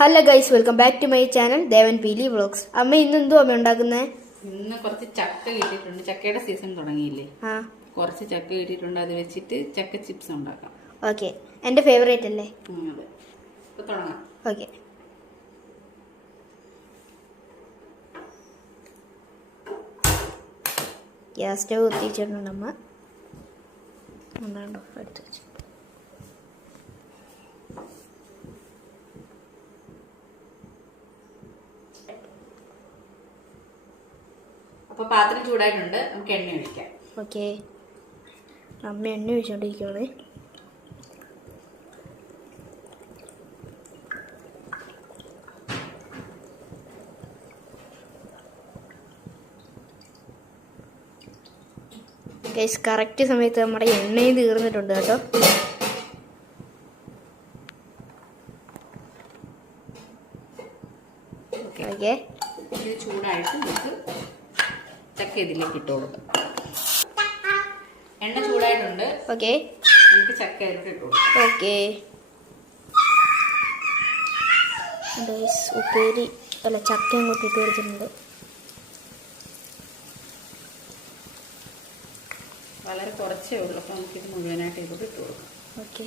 Hello guys, welcome back to my channel Devan Peeli vlogs. അമ്മ ഇന്ന് എന്തോ അമ്മ ഉണ്ടാക്കുന്നത്? ഇന്ന് കുറച്ച് ചക്ക കിട്ടിയിട്ടുണ്ട്. ചക്കയുടെ സീസൺ തുടങ്ങിയില്ലേ? കുറച്ച് ചക്ക കിട്ടിയിട്ടുണ്ട്. അത് വെച്ചിട്ട് ചക്ക ചിപ്സ് ഉണ്ടാക്കാം. ഓക്കെ, എൻ്റെ ഫേവറേറ്റ് അല്ലേ? അതെ, ഇപ്പൊ തുടങ്ങാം. ഓക്കെ, ഗ്യാസ് സ്റ്റവ് എത്തിച്ചിട്ടുണ്ട് അമ്മ. എന്താണ്ടോ എടുത്ത് വെച്ചു. അപ്പൊ പാത്രം ചൂടായിട്ടുണ്ട്, നമുക്ക് എണ്ണ ഒഴിക്കാം. ഓക്കെ, അമ്മ എണ്ണ ഒഴിച്ചോണ്ടിരിക്കുകയാണ്. ഗൈസ്, കറക്റ്റ് സമയത്ത് നമ്മുടെ എണ്ണയും തീർന്നിട്ടുണ്ട് കേട്ടോ. ഓക്കെ, ഇത് ചൂടായിട്ട് നമുക്ക് ചക്ക ഇതിലേക്ക് ഇട്ട് കൊടുക്കാം. എണ്ണ ചൂടായിട്ടുണ്ട്. ഓക്കെ, നമുക്ക് ചക്ക ഇതിലോട്ട് ഇട്ട് കൊടുക്കാം. ഓക്കെ ഗൈസ്, ഉപ്പേരി അല്ല ചക്ക അങ്ങോട്ട് ഇട്ട് കൊടുത്തിട്ടുണ്ട്. വളരെ കുറച്ചേ ഉള്ളൂ, അപ്പോൾ നമുക്കിത് മുഴുവനായിട്ട് ഇതിലോട്ട് ഇട്ട് കൊടുക്കാം. ഓക്കെ,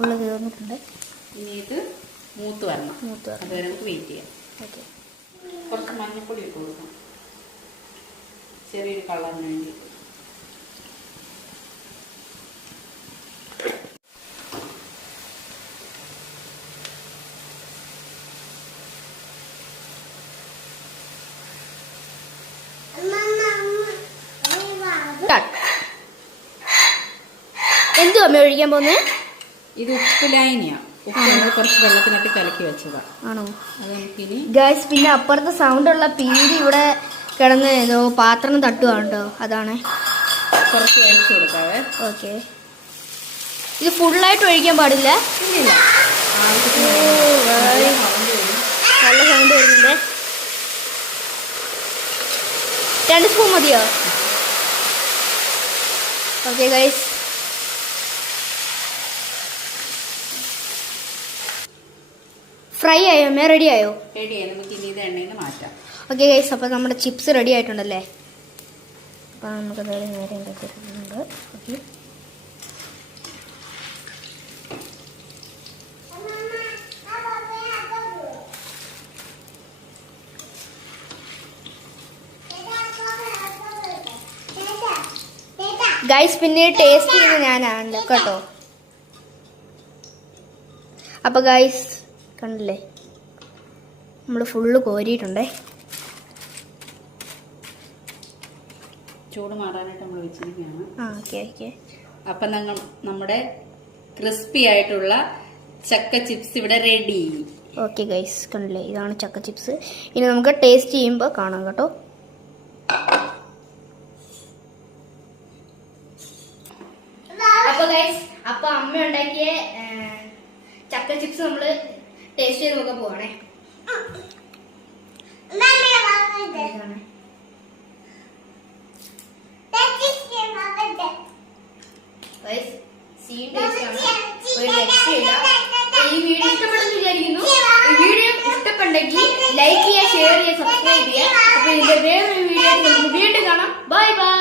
ഉള്ള തീർന്നിട്ടുണ്ട്. ഇനി ഇത് മൂത്ത് വരണം. അതുവരെ നമുക്ക് വെയിറ്റ് ചെയ്യാം. ഓക്കെ, കുറച്ച് മഞ്ഞൾപ്പൊടി ഇട്ട് കൊടുക്കാം, ചെറിയൊരു കളറിന് വേണ്ടി. എന്തു അമ്മ ഒഴിക്കാൻ പോന്നേ? ഇത് ഉപ്പ് ലായനിയാ. ഉപ്പ് കുറച്ച് വെള്ളത്തിനൊക്കെ കലക്കി വെച്ചതാ. ആണോ? അത് നമുക്കിനി ഗൈസ്, പിന്നെ അപ്പുറത്തെ സൗണ്ട് ഉള്ള പീരി ഇവിടെ കിടന്ന് ഏതോ പാത്രം തട്ടുവാണ്ടോ, അതാണ്. കുറച്ച് ഒഴിച്ചു കൊടുക്കാവേ. ഓക്കെ, ഇത് ഫുള്ളായിട്ട് ഒഴിക്കാൻ പാടില്ല. ഇല്ല, നല്ല സൗണ്ട് വരുന്നുണ്ട്. 2 സ്പൂൺ മതിയോ? ഓക്കെ ഗൈസ്, ഫ്രൈ ആയോ അമ്മ? റെഡി ആയോ? റെഡിയായി. നമുക്ക് ഇനി ഇത് എണ്ണയിൽ നിന്ന് മാറ്റാം. ഓക്കെ ഗൈസ്, അപ്പോൾ നമ്മുടെ ചിപ്സ് റെഡി ആയിട്ടുണ്ടല്ലേ? അപ്പോൾ നമുക്ക് നേരെ ഉണ്ടാക്കിയിട്ടുണ്ട്. ഓക്കെ, ഗൈസ്, പിന്നെ ടേസ്റ്റ് ചെയ്യുന്നത് ഞാനാണല്ലോ കേട്ടോ. അപ്പോൾ ഗൈസ് കണ്ടില്ലേ, നമ്മൾ ഫുള്ള് കോരിയിട്ടുണ്ടേ. ചൂട് മാറാനായിട്ട് നമ്മൾ വെച്ചിരിക്കുകയാണ്. ഓക്കെ ഓക്കെ, അപ്പം നമ്മുടെ ക്രിസ്പി ആയിട്ടുള്ള ചക്ക ചിപ്സ് ഇവിടെ റെഡി. ഓക്കെ ഗൈസ്, കണ്ടില്ലേ, ഇതാണ് ചക്ക ചിപ്സ്. ഇനി നമുക്ക് ടേസ്റ്റ് ചെയ്യുമ്പോൾ കാണാം കേട്ടോ. അപ്പോൾ അമ്മ ഉണ്ടാക്കിയ ചക്ക ചിപ്സ് നമ്മൾ ടേസ്റ്റ് ചെയ്ത് നോക്കാൻ പോവാണേ. ഈ വീഡിയോ ഇഷ്ടപ്പെട്ടെന്ന് വിചാരിക്കുന്നു. ഈ വീഡിയോ ഇഷ്ടപ്പെട്ടെങ്കിൽ ലൈക്ക് ചെയ്യുക, ഷെയർ ചെയ്യുക, സബ്സ്ക്രൈബ് ചെയ്യുക. അപ്പോൾ ഇതിന്റെ വേറൊരു വീഡിയോ വീണ്ടും കാണാം. Bye bye.